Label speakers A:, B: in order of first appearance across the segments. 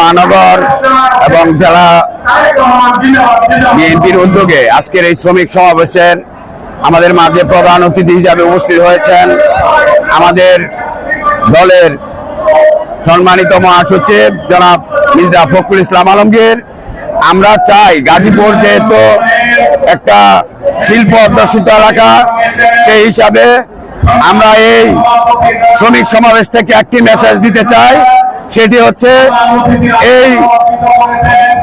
A: মহানগর এবং জেলা বিএনপির উদ্যোগে আজকের এই শ্রমিক সমাবেশের আমাদের মাঝে প্রধান অতিথি হিসাবে উপস্থিত হয়েছেন আমাদের দলের সম্মানিত মহাসচিব জনাব মির্জা ফখরুল ইসলাম আলমগীর। আমরা চাই গাজীপুর যেহেতু একটা শিল্প অধ্যুষিত এলাকা, সেই হিসাবে আমরা এই শ্রমিক সমাবেশ থেকে একটি মেসেজ দিতে চাই। সেটি হচ্ছে এই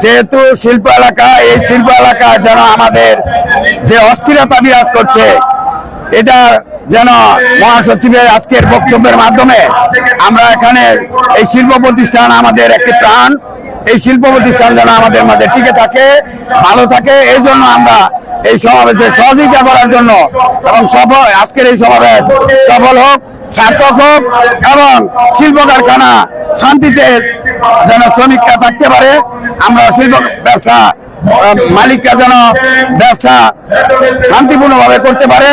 A: যেহেতু শিল্প এলাকা, এই শিল্প এলাকা যেন আমাদের যে অস্থিরতা বিরাজ করছে, এটা যেন মহাসচিবের আজকের বক্তব্যের মাধ্যমে আমরা এখানে এই শিল্প প্রতিষ্ঠান আমাদের একটি প্রাণ। এই শিল্প প্রতিষ্ঠান যেন আমাদের মাঝে টিকে থাকে, ভালো থাকে, এই জন্য আমরা এই সমাবেশে সহযোগিতা করার জন্য এবং সফল আজকের এই সমাবেশ সফল হোক। সার্থক হোক এবং শিল্প কারখানা শান্তিতে যেন শ্রমিকরা থাকতে পারে, আমরা শিল্প ব্যবসা, মালিকরা যেন ব্যবসা শান্তিপূর্ণভাবে করতে পারে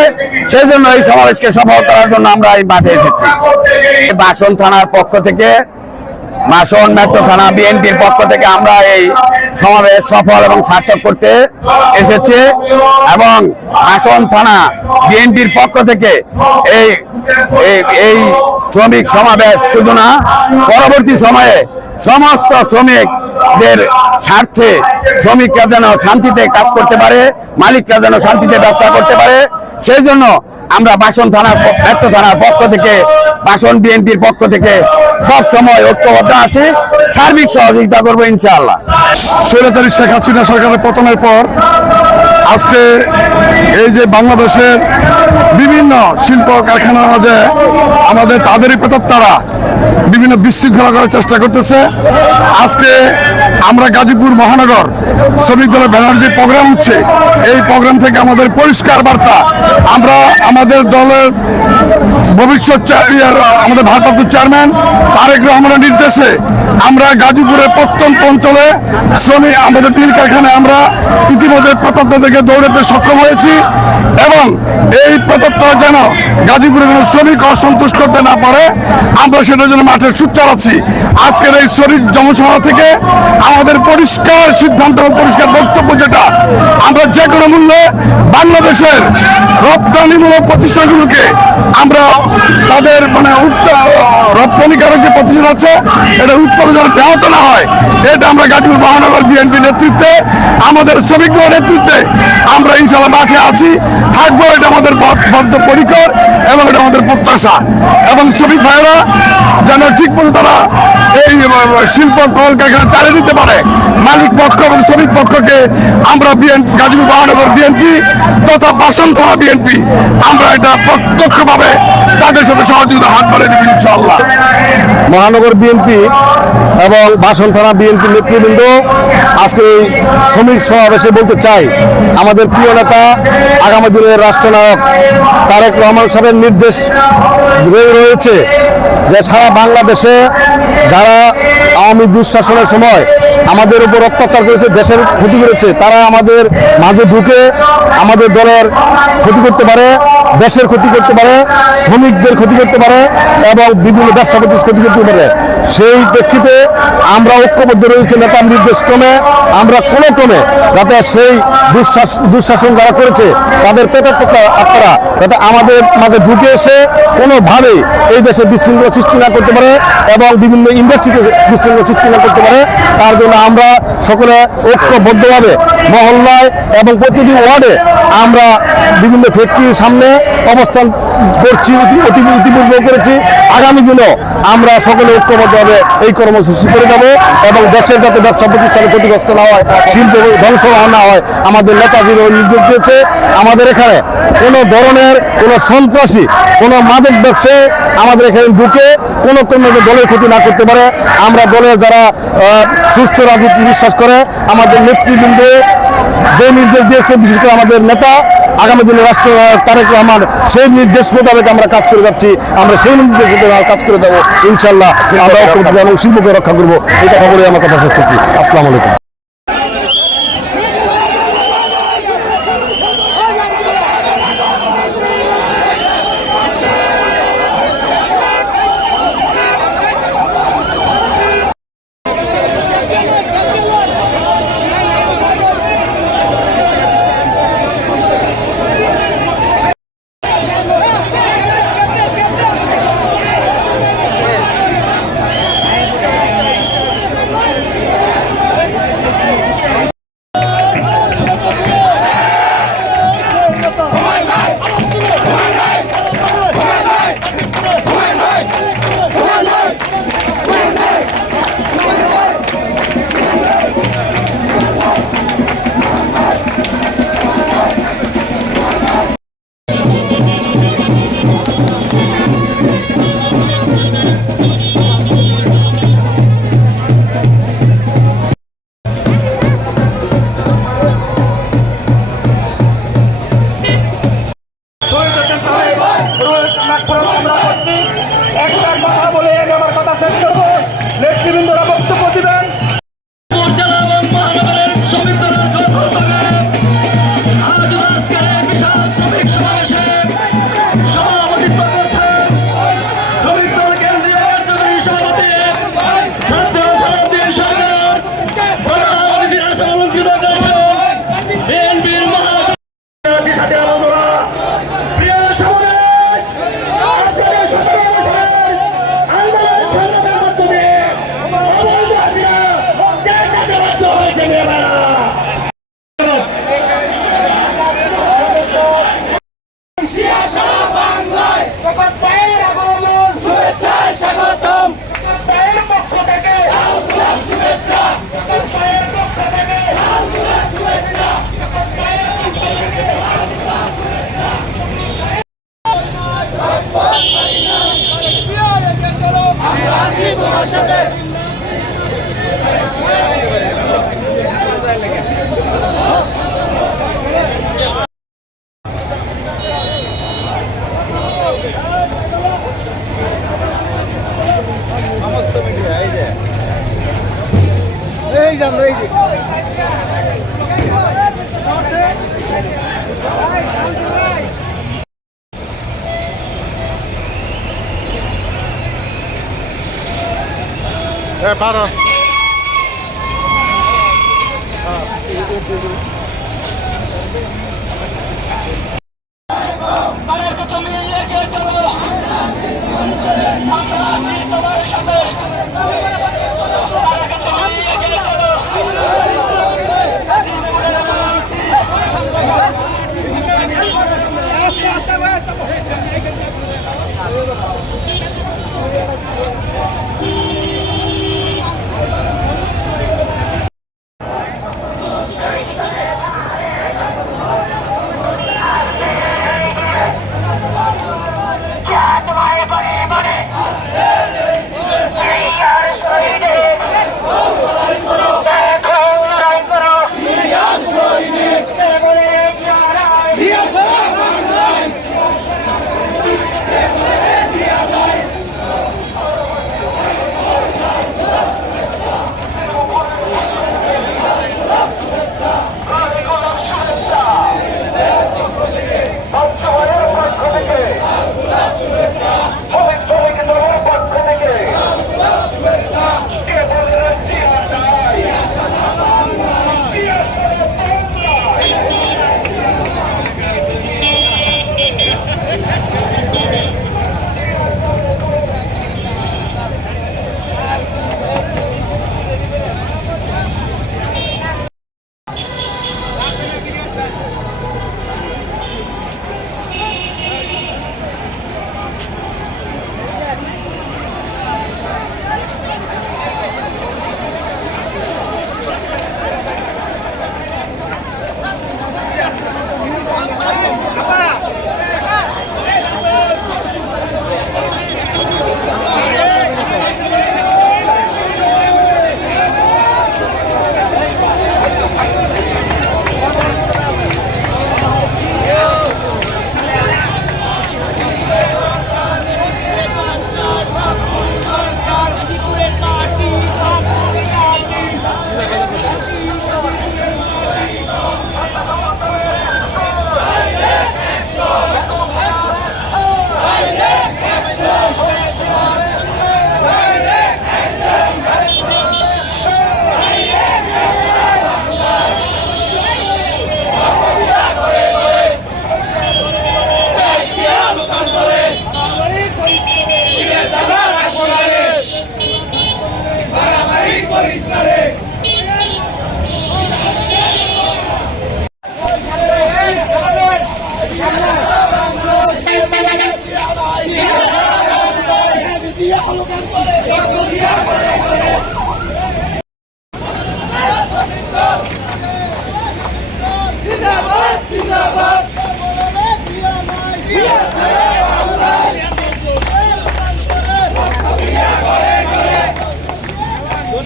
A: সেই জন্য এই সমাবেশকে সফল করার জন্য আমরা এই মাঠে এসেছি। বাসন থানার পক্ষ থেকে মাসন মেট্রো থানা বিএনপির পক্ষ থেকে আমরা এই সমাবেশ সফল এবং সার্থক করতে এসেছে এবং মাসন থানা বিএনপির পক্ষ থেকে এই, এই- শ্রমিক সমাবেশ শুধু না, পরবর্তী সময়ে সমস্ত শ্রমিকদের স্বার্থে শ্রমিকরা যেন শান্তিতে কাজ করতে পারে, মালিকরা যেন শান্তিতে ব্যবসা করতে পারে, সেই জন্য আমরা বাসন থানার ব্যর্থ থানার পক্ষ থেকে, বাসন বিএনপির পক্ষ থেকে সব সময় ঐক্যবদ্ধ আছি। সার্বিক সহযোগিতা করব ইনশাআল্লাহ।
B: তারিখ শেখ হাসিনা সরকারের পতনের পর আজকে এই যে বাংলাদেশের বিভিন্ন শিল্প কারখানা যে আমাদের তাদেরই তারা বিভিন্ন বিশৃঙ্খলা করার চেষ্টা করতেছে। আজকে আমরা গাজীপুর মহানগর শ্রমিক দলের ব্যানার যে প্রোগ্রাম হচ্ছে, এই প্রোগ্রাম থেকে আমাদের পরিষ্কার বার্তা। আমরা আমাদের দলের ভবিষ্যৎ চা- আমাদের ভারপ্রাপ্ত চেয়ারম্যান তারেক রহমানের নির্দেশে আমরা গাজীপুরের প্রত্যন্ত অঞ্চলে শ্রমিক, আমাদের টিল কারখানায় আমরা ইতিমধ্যে প্রতাপ্তা থেকে দৌড়াতে সক্ষম হয়েছি এবং এই প্রতাপ্তা যেন গাজীপুরের কোনো শ্রমিক অসন্তুষ্ট করতে না পারে, আমরা সেটার জন্য মাঠে সুদ চালাচ্ছি আজকের এই শরীর জনসভা থেকে আমাদের পরিষ্কার সিদ্ধান্ত পরিষ্কার বক্তব্য যেটা, আমরা যে কোনো মূল্যে বাংলাদেশের রপ্তানিমূলক প্রতিষ্ঠানগুলোকে আমরা তাদের মানে রপ্তানিকারক যে প্রতিষ্ঠান আছে, এটা উৎপাদন ব্যাহত না হয়। এটা আমরা গাজীপুর মহানগর বিএনপি নেতৃত্বে, আমাদের শ্রমিকদের নেতৃত্বে আমরা ইনশাল্লাহ মাঠে আছি। থাকব, এটা আমাদের বদ্ধ- বদ্ধ পরিকর এবং এটা আমাদের প্রত্যাশা। এবং শ্রমিক ভাইয়েরা, যেন ঠিক মতো তারা এই শিল্প কলকারখানা চালিয়ে দিতে পারে। মালিক পক্ষ এবং শ্রমিক আমরা বিএনপি গাজীপুর মহানগর বিএনপি তথা বাসন থানা বিএনপি আমরা এটা প্রত্যক্ষভাবে তাদের সাথে সহযোগিতা হাত বাড়িয়ে দেব ইনশাল্লাহ
C: মহানগর বিএনপি এবং বাসন থানা বিএনপি নেতৃবৃন্দ, আজকে এই শ্রমিক সমাবেশে বলতে চাই, আমাদের প্রিয় নেতা, আগামী দিনের রাষ্ট্রনায়ক তারেক রহমান সাহেবের নির্দেশ রয়ে- রয়েছে যে সারা বাংলাদেশে যারা আওয়ামী দুঃশাসনের সময় আমাদের উপর অত্যাচার করেছে, দেশের ক্ষতি করেছে, তারা আমাদের মাঝে ঢুকে আমাদের দলের ক্ষতি করতে পারে, দেশের ক্ষতি করতে পারে, শ্রমিকদের ক্ষতি করতে পারে এবং বিভিন্ন ব্যবসা ক্ষতি করতে পারে। সেই প্রেক্ষিতে আমরা ঐক্যবদ্ধ রয়েছে নেতার নির্দেশ ক্রমে, আমরা কোনো ক্রমে যাতে সেই দুঃশাস- দুঃশাসন যারা করেছে, তাদের পেতাত্মতা আত্মারা যাতে আমাদের মাঝে ঢুকে এসে কোনোভাবেই এই দেশে বিশৃঙ্খলা সৃষ্টি না করতে পারে এবং বিভিন্ন ইন্ডাস্ট্রিতে বিশৃঙ্খলা সৃষ্টি না করতে পারে, তার জন্য আমরা সকলে ঐক্যবদ্ধভাবে মহল্লায় এবং প্রতিটি ওয়ার্ডে আমরা বিভিন্ন ফ্যাক্টরির সামনে অবস্থান করছি ইতিপূর্বে করেছি। আগামী দিনেও আমরা সকলে ঐক্যবদ্ধভাবে এই কর্মসূচি করে যাব এবং দেশের যাতে ব্যবসা প্রতিষ্ঠানে ক্ষতিগ্রস্ত না হয়, শিল্প ধ্বংস না হয়, আমাদের নেতাজি নির্দেশ দিয়েছে। আমাদের এখানে কোনো ধরনের কোনো সন্ত্রাসী, কোনো মাদক ব্যবসায়ী আমাদের এখানে ঢুকে কোনো কোনো দলের ক্ষতি না করতে পারে। আমরা দলের যারা সুষ্ঠু রাজনীতি বিশ্বাস করে আমাদের নেতৃবৃন্দ যে নির্দেশ দিয়েছে বিশেষ করে আমাদের নেতা আগামী দিনে রাষ্ট্র তারেক রহমান সেই নির্দেশ মোতাবেক আমরা কাজ করে যাচ্ছি আমরা সেই নির্দেশ মোতাবেক কাজ করে দেবো ইনশাল্লাহ আমরা এবং শিল্পকে রক্ষা করব এই কথা বলে আমার কথা শেষ করছি। আসসালামু আলাইকুম।
D: বাধ্য হয়েছে
E: I'm lazy.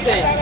E: 对。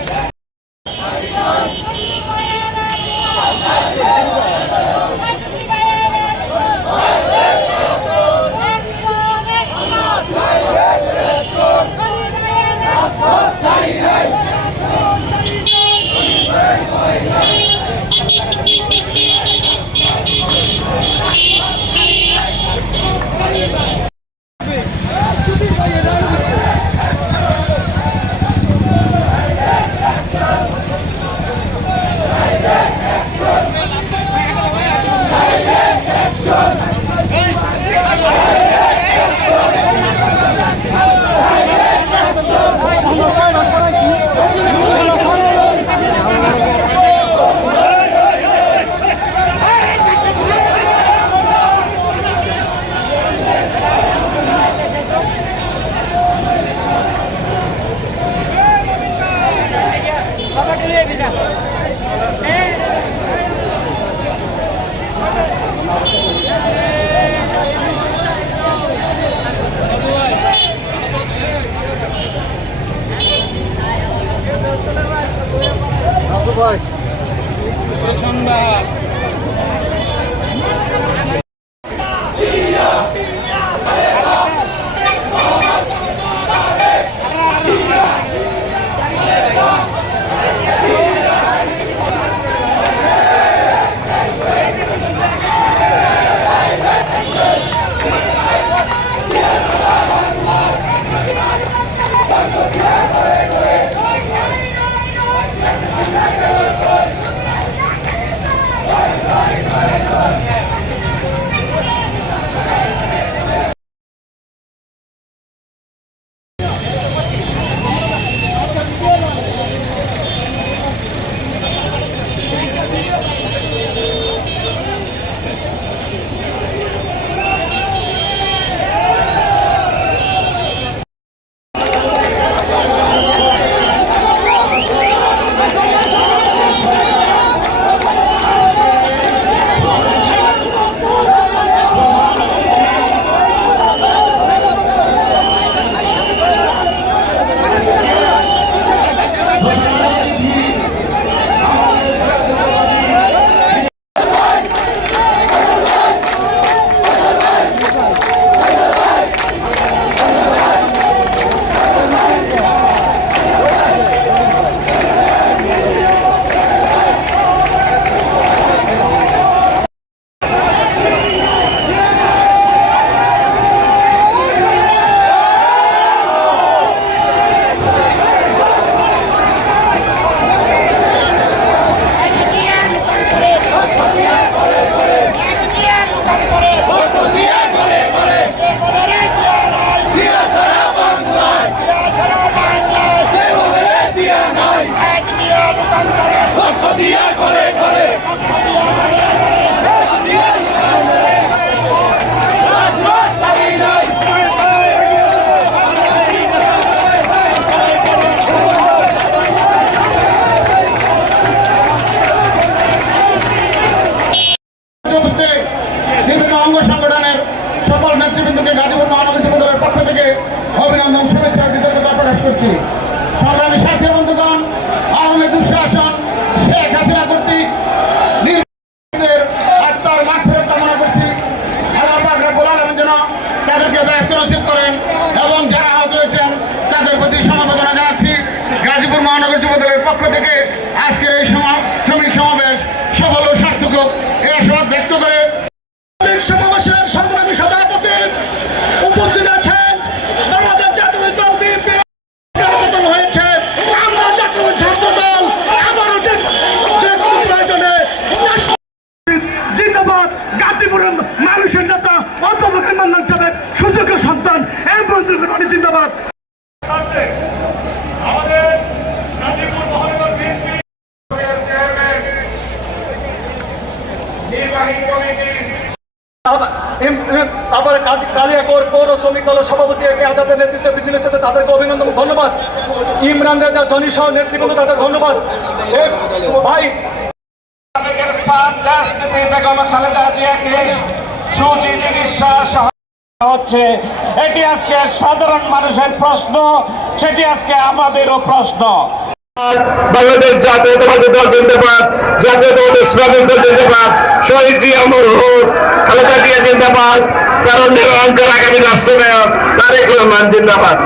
E: Vitória, vitória.
F: তারপরে কালিয়াকোর পৌর শ্রমিক দলের সভাপতি একে আজাদের নেতৃত্বে মিছিলের সাথে তাদেরকে অভিনন্দন ধন্যবাদ। ইমরান রেজা জনি সহ নেতৃবৃন্দ তাদের ধন্যবাদ। ভাই।
E: স্থান বেগম খালেদা জিয়াকে হচ্ছে। এটি আজকে সাধারণ মানুষের প্রশ্ন সেটি আজকে আমাদেরও প্রশ্ন।
A: বাংলাদেশ জাতীয়তাবাদী দল জিন্দাবাদ জাতীয়তাবাদী শ্রমিক দল জিন্দাবাদ। শহীদ জিয়া মরহুর খালেদা জিয়া জিন্দাবাদ কারণ আগামী রাষ্ট্রনায়ক তারেক রহমান জিন্দাবাদ।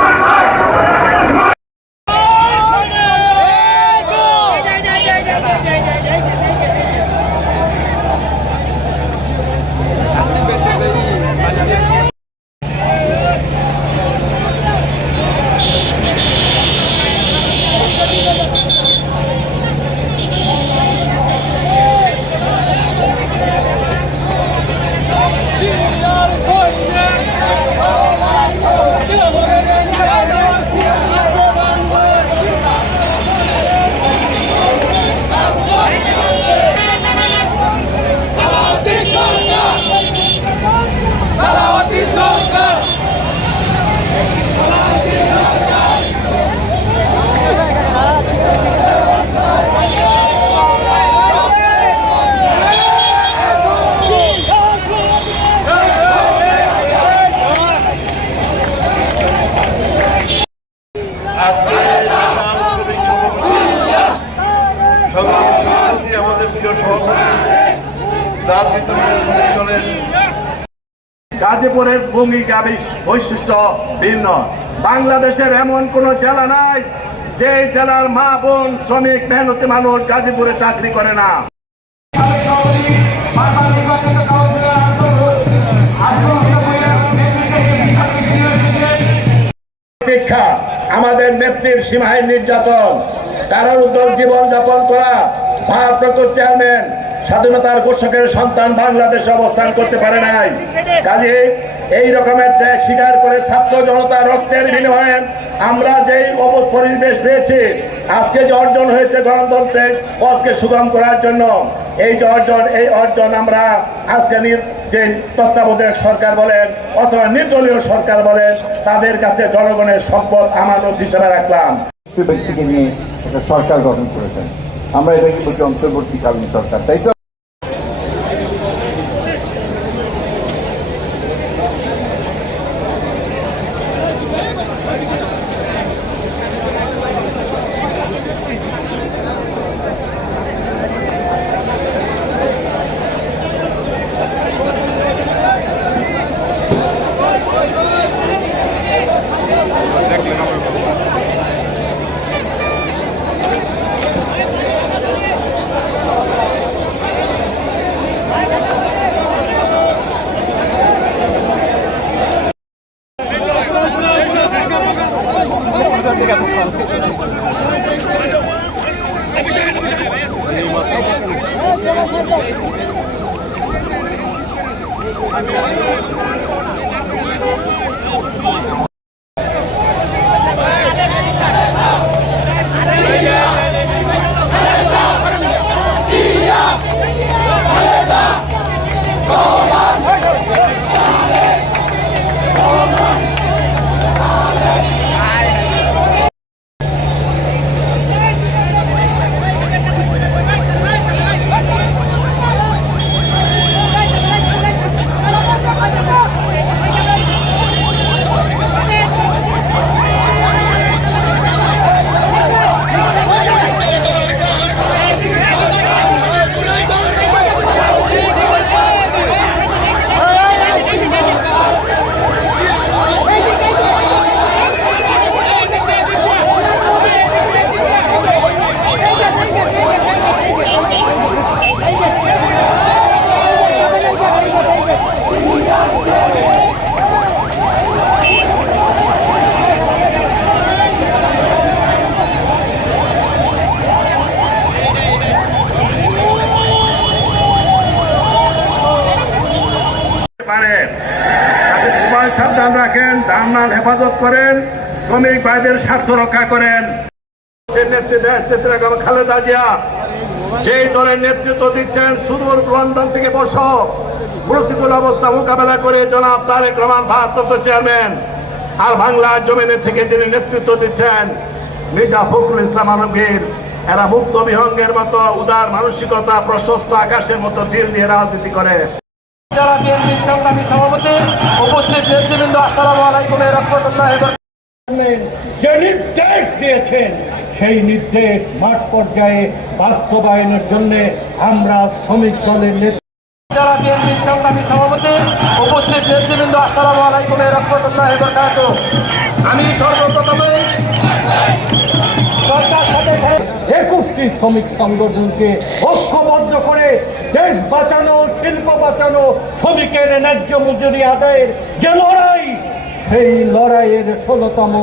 G: ভূমিকা বিশ- বৈশিষ্ট্য ভিন্ন। বাংলাদেশের এমন কোন জেলা নাই যে জেলার মা বোন শ্রমিক, মেহনতি মানুষ গাজীপুরে চাকরি করে না। আমাদের নেত্রীর সীমাহীন নির্যাতন কারারুদ্ধ জীবন যাপন করা, ভারপ্রাপ্ত চেয়ারম্যান, স্বাধীনতার ঘোষকের সন্তান বাংলাদেশে অবস্থান করতে পারে নাই। কাজে এই রকমের ত্যাগ স্বীকার করে ছাত্র জনতা রক্তের বিনিময়ে আমরা যেই পরিবেশ পেয়েছি, আজকে যে অর্জন হয়েছে গণতন্ত্রের পথকে সুগম করার জন্য, এই যে অর্জন, এই অর্জন আমরা আজকে যে তত্ত্বাবধায়ক সরকার বলেন অথবা নির্দলীয় সরকার বলেন, তাদের কাছে জনগণের সম্পদ, আমানত হিসেবে রাখলাম।
H: ব্যক্তিকে নিয়ে একটা সরকার গঠন করেছেন। আমরা এটাকে বলছি অন্তর্বর্তীকালীন সরকার, তাই তো? Thank you.
G: সাবধান রাখেন, জানমাল হেফাজত করেন, শ্রমিক ভাইদের স্বার্থ রক্ষা করেন। নেত্রী দেশ খালেদা জিয়া, যেই দলের নেতৃত্ব দিচ্ছেন, সুদূর লন্ডন থেকে বসো। প্রতিকূল অবস্থা মোকাবেলা করে জনাব তারেক রহমান ভারপ্রাপ্ত চেয়ারম্যান আর বাংলার জমিনে থেকে যিনি নেতৃত্ব দিচ্ছেন, মির্জা ফখরুল ইসলাম আলমগীর, এরা মুক্ত বিহঙ্গের মতো উদার মানসিকতা, প্রশস্ত আকাশের মতো দিল দিয়ে রাজনীতি করে।
F: যারা বিএনপির সংগ্রামী সভাপতি উপস্থিত নেতৃবৃন্দ আসসালামু আলাইকুম রহমতুল্লাহ
D: যে নির্দেশ দিয়েছেন সেই নির্দেশ মাঠ পর্যায়ে বাস্তবায়নের জন্য আমরা শ্রমিক দলের নেতৃত্ব
F: যারা বিএনপির সংগ্রামী সভাপতি উপস্থিত নেতৃবৃন্দ আসসালামু আলাইকুম রহমতুল্লাহ বরকাত আমি সর্বপ্রথমে সরকার সাথে
D: একুশটি শ্রমিক সংগঠনকে ঐক্যবদ্ধ করে দেশ বাঁচানো শিল্প বাঁচানো শ্রমিকের ন্যায্য মজুরি আদায়ের যে লড়াই, সেই লড়াইয়ের ষোলতম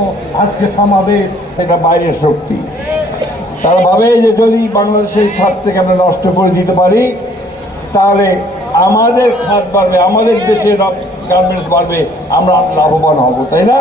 D: আজকে সমাবেশ
I: এটা বাইরের শক্তি। তারা ভাবে যে যদি বাংলাদেশের এই আমরা নষ্ট করে দিতে পারি, তাহলে আমাদের খাত বাড়বে, আমাদের দেশের গার্মেন্টস বাড়বে, আমরা লাভবান হব, তাই না?